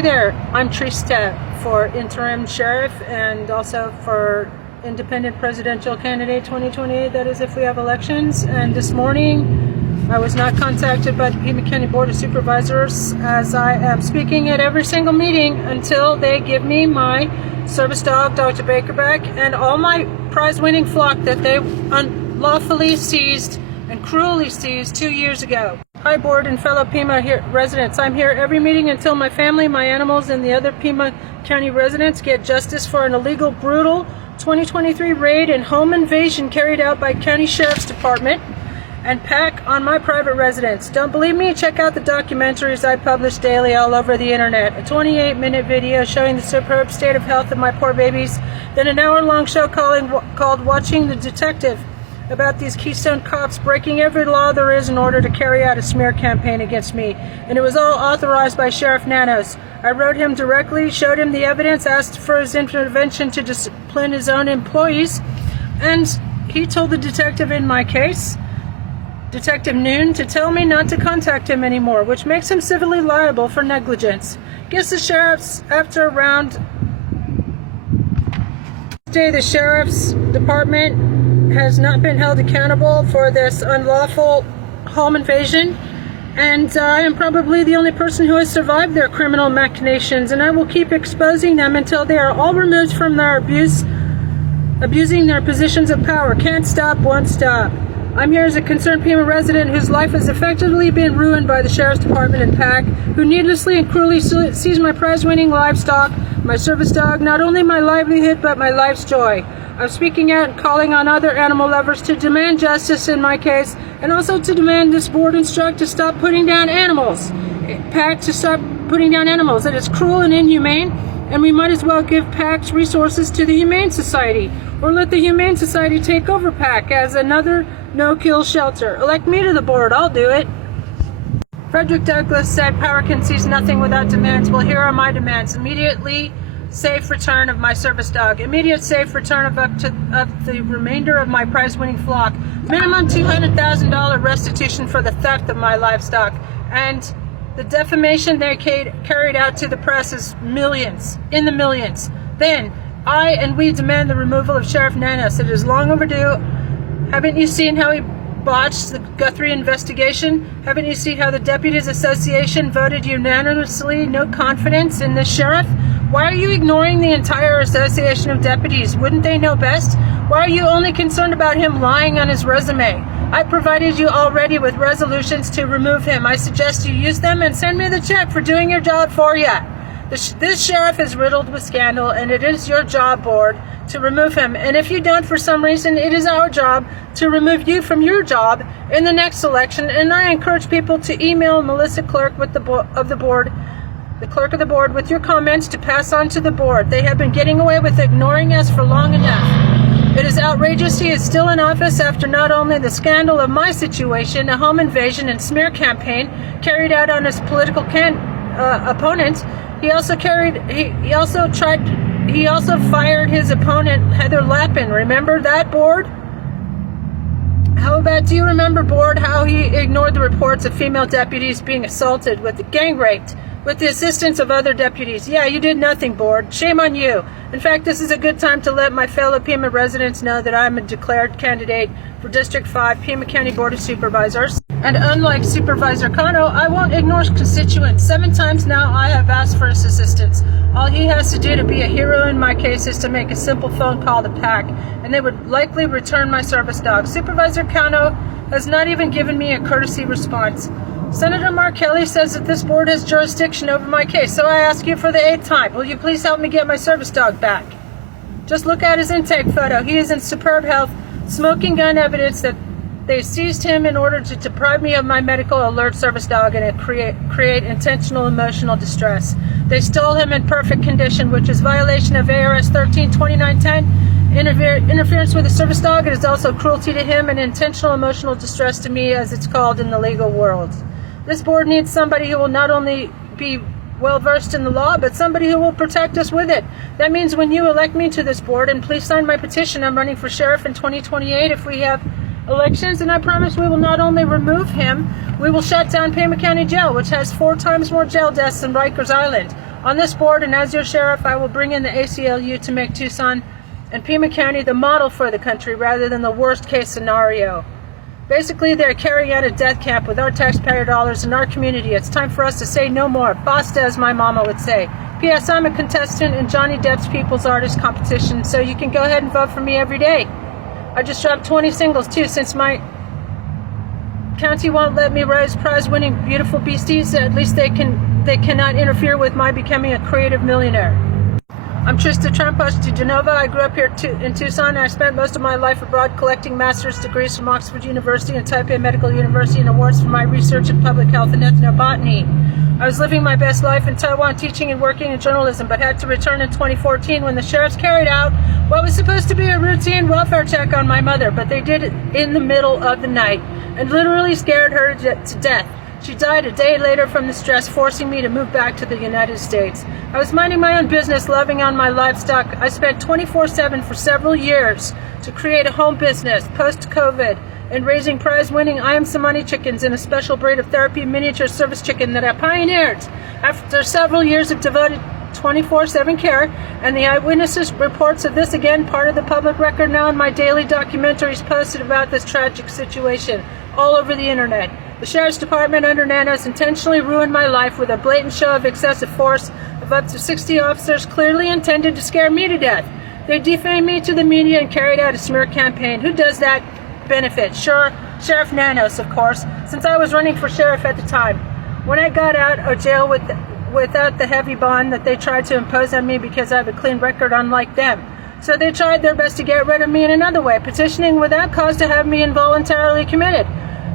Hi there, I'm Trista for interim sheriff and also for independent presidential candidate 2028, that is if we have elections. And this morning I was not contacted by the Pima County Board of Supervisors, as I am speaking at every single meeting until they give me my service dog, Dr. Baker, back, and all my prize-winning flock that they unlawfully seized and cruelly seized 2 years ago. Hi board and fellow Pima residents, I'm here every meeting until my family, my animals, and the other Pima County residents get justice for an illegal, brutal 2023 raid and home invasion carried out by County Sheriff's Department and PAC on my private residence. Don't believe me? Check out the documentaries I publish daily all over the internet. A 28-minute video showing the superb state of health of my poor babies, then an hour-long show called Watching the Detective, about these Keystone cops breaking every law there is in order to carry out a smear campaign against me. And it was all authorized by Sheriff Nanos. I wrote him directly, showed him the evidence, asked for his intervention to discipline his own employees, and he told the detective in my case, Detective Noon, to tell me not to contact him anymore, which makes him civilly liable for negligence. Guess the sheriff's, after around day, the sheriff's department has not been held accountable for this unlawful home invasion, and I am probably the only person who has survived their criminal machinations, and I will keep exposing them until they are all removed from their abusing their positions of power. Can't stop, won't stop. I'm here as a concerned Pima resident whose life has effectively been ruined by the Sheriff's Department and PAC, who needlessly and cruelly seized my prize-winning livestock, my service dog, not only my livelihood but my life's joy. I'm speaking out and calling on other animal lovers to demand justice in my case, and also to demand this board instruct to stop putting down animals. PAC to stop putting down animals. It is cruel and inhumane, and we might as well give PAC's resources to the Humane Society, or let the Humane Society take over PAC as another no-kill shelter. Elect me to the board, I'll do it. Frederick Douglass said power can seize nothing without demands. Well, here are my demands. Immediately safe return of my service dog, immediate safe return of the remainder of my prize-winning flock, minimum $200,000 restitution for the theft of my livestock, and the defamation they carried out to the press is millions, in the millions. Then, I and we demand the removal of Sheriff Nanos. It is long overdue. Haven't you seen how he botched the Guthrie investigation? Haven't you seen how the Deputies Association voted unanimously no confidence in this sheriff? Why are you ignoring the entire Association of Deputies? Wouldn't they know best? Why are you only concerned about him lying on his resume? I provided you already with resolutions to remove him. I suggest you use them and send me the check for doing your job for you. This sheriff is riddled with scandal, and it is your job, board, to remove him. And if you don't for some reason, it is our job to remove you from your job in the next election. And I encourage people to email Melissa Clerk with the clerk of the board with your comments to pass on to the board. They have been getting away with ignoring us for long enough. It is outrageous he is still in office after not only the scandal of my situation, a home invasion and smear campaign carried out on his political opponent. He also fired his opponent, Heather Lappin. Remember that, board? How about, do you remember, board, how he ignored the reports of female deputies being assaulted, gang raped, with the assistance of other deputies? Yeah, you did nothing, board. Shame on you. In fact, this is a good time to let my fellow Pima residents know that I'm a declared candidate for District 5 Pima County Board of Supervisors. And unlike Supervisor Cano, I won't ignore constituents. 7 times now I have asked for his assistance. All he has to do to be a hero in my case is to make a simple phone call to PAC, and they would likely return my service dog. Supervisor Cano has not even given me a courtesy response. Senator Mark Kelly says that this board has jurisdiction over my case, so I ask you for the 8th time, will you please help me get my service dog back? Just look at his intake photo. He is in superb health, smoking gun evidence that they seized him in order to deprive me of my medical alert service dog and create intentional emotional distress. They stole him in perfect condition, which is violation of ARS 13-2910, interference with a service dog. It is also cruelty to him and intentional emotional distress to me, as it's called in the legal world. This board needs somebody who will not only be well-versed in the law, but somebody who will protect us with it. That means when you elect me to this board, and please sign my petition, I'm running for sheriff in 2028 if we have elections, and I promise we will not only remove him, we will shut down Pima County Jail, which has 4 times more jail deaths than Rikers Island. On this board, and as your sheriff, I will bring in the ACLU to make Tucson and Pima County the model for the country rather than the worst case scenario. Basically, they're carrying out a death camp with our taxpayer dollars in our community. It's time for us to say no more. Basta, as my mama would say. P.S. I'm a contestant in Johnny Depp's People's Artist Competition, so you can go ahead and vote for me every day. I just dropped 20 singles, too, since my county won't let me raise prize-winning beautiful beasties. At least they cannot interfere with my becoming a creative millionaire. I'm Trista Trampas de Genova. I grew up here in Tucson, and I spent most of my life abroad collecting master's degrees from Oxford University and Taipei Medical University and awards for my research in public health and ethnobotany. I was living my best life in Taiwan, teaching and working in journalism, but had to return in 2014 when the sheriffs carried out what was supposed to be a routine welfare check on my mother, but they did it in the middle of the night and literally scared her to death. She died a day later from the stress, forcing me to move back to the United States. I was minding my own business, loving on my livestock. I spent 24/7 for several years to create a home business post-COVID and raising prize-winning I Am Some Money chickens in a special breed of therapy miniature service chicken that I pioneered. After several years of devoted 24/7 care and the eyewitnesses reports of this, again part of the public record now in my daily documentaries posted about this tragic situation all over the internet. The Sheriff's Department under Nanos intentionally ruined my life with a blatant show of excessive force of up to 60 officers clearly intended to scare me to death. They defamed me to the media and carried out a smear campaign. Who does that benefit? Sure, Sheriff Nanos, of course, since I was running for sheriff at the time. When I got out of jail without the heavy bond that they tried to impose on me because I have a clean record unlike them. So they tried their best to get rid of me in another way, petitioning without cause to have me involuntarily committed.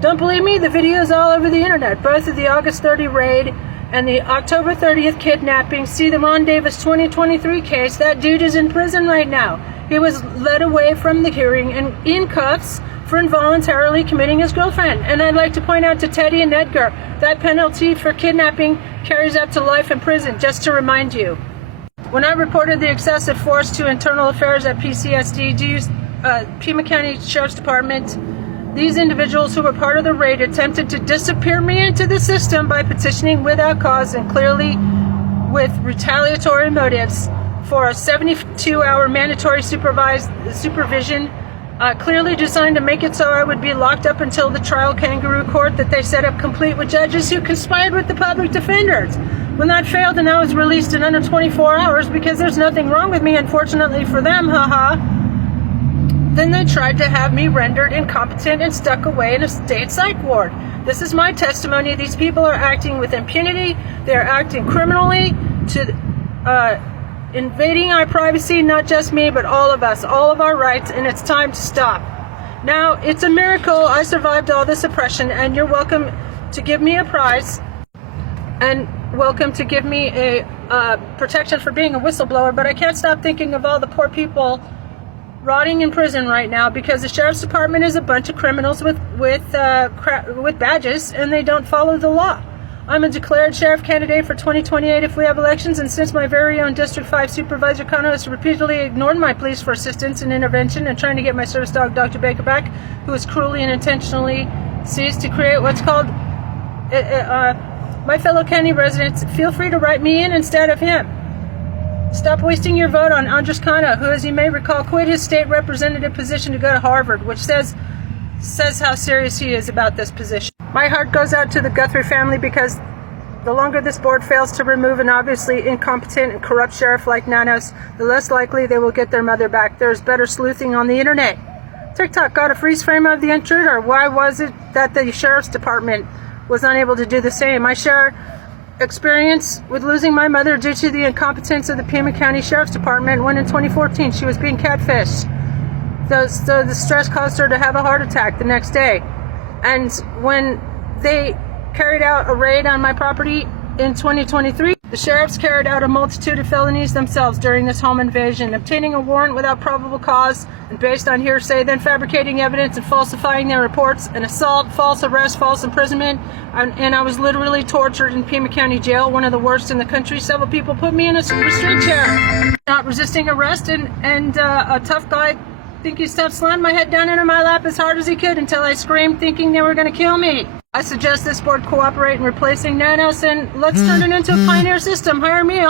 Don't believe me? The video's all over the internet, both of the August 30 raid and the October 30th kidnapping. See the Ron Davis 2023 case. That dude is in prison right now. He was led away from the hearing and in cuffs for involuntarily committing his girlfriend. And I'd like to point out to Teddy and Edgar, that penalty for kidnapping carries up to life in prison, just to remind you. When I reported the excessive force to Internal Affairs at PCSD, Pima County Sheriff's Department, these individuals who were part of the raid attempted to disappear me into the system by petitioning without cause and clearly with retaliatory motives for a 72-hour mandatory supervision, clearly designed to make it so I would be locked up until the trial kangaroo court that they set up, complete with judges who conspired with the public defenders. When that failed and I was released in under 24 hours because there's nothing wrong with me, unfortunately for them, haha, then they tried to have me rendered incompetent and stuck away in a state psych ward. This is my testimony. These people are acting with impunity. They're acting criminally to invading our privacy, not just me, but all of us, all of our rights, and it's time to stop. Now, it's a miracle I survived all this oppression, and you're welcome to give me a prize and welcome to give me a protection for being a whistleblower, but I can't stop thinking of all the poor people rotting in prison right now because the Sheriff's Department is a bunch of criminals with badges and they don't follow the law. I'm a declared sheriff candidate for 2028 if we have elections, and since my very own District 5 Supervisor Cano has repeatedly ignored my pleas for assistance and intervention and trying to get my service dog Dr. Baker back, who was cruelly and intentionally seized to create what's called my fellow county residents, feel free to write me in instead of him. Stop wasting your vote on Andres Cano, who, as you may recall, quit his state representative position to go to Harvard, which says how serious he is about this position. My heart goes out to the Guthrie family because the longer this board fails to remove an obviously incompetent and corrupt sheriff like Nanos, the less likely they will get their mother back. There's better sleuthing on the internet. TikTok got a freeze frame of the intruder. Why was it that the Sheriff's Department was unable to do the same? I share experience with losing my mother due to the incompetence of the Pima County Sheriff's Department when in 2014 she was being catfished. So the stress caused her to have a heart attack the next day. And when they carried out a raid on my property in 2023, the sheriffs carried out a multitude of felonies themselves during this home invasion, obtaining a warrant without probable cause and based on hearsay, then fabricating evidence and falsifying their reports, an assault, false arrest, false imprisonment, and I was literally tortured in Pima County Jail, one of the worst in the country. Several people put me in a restraint chair, not resisting arrest, and a tough guy, think he slammed my head down into my lap as hard as he could until I screamed, thinking they were going to kill me. I suggest this board cooperate in replacing Nanos, and let's turn it into a pioneer system. Hire me.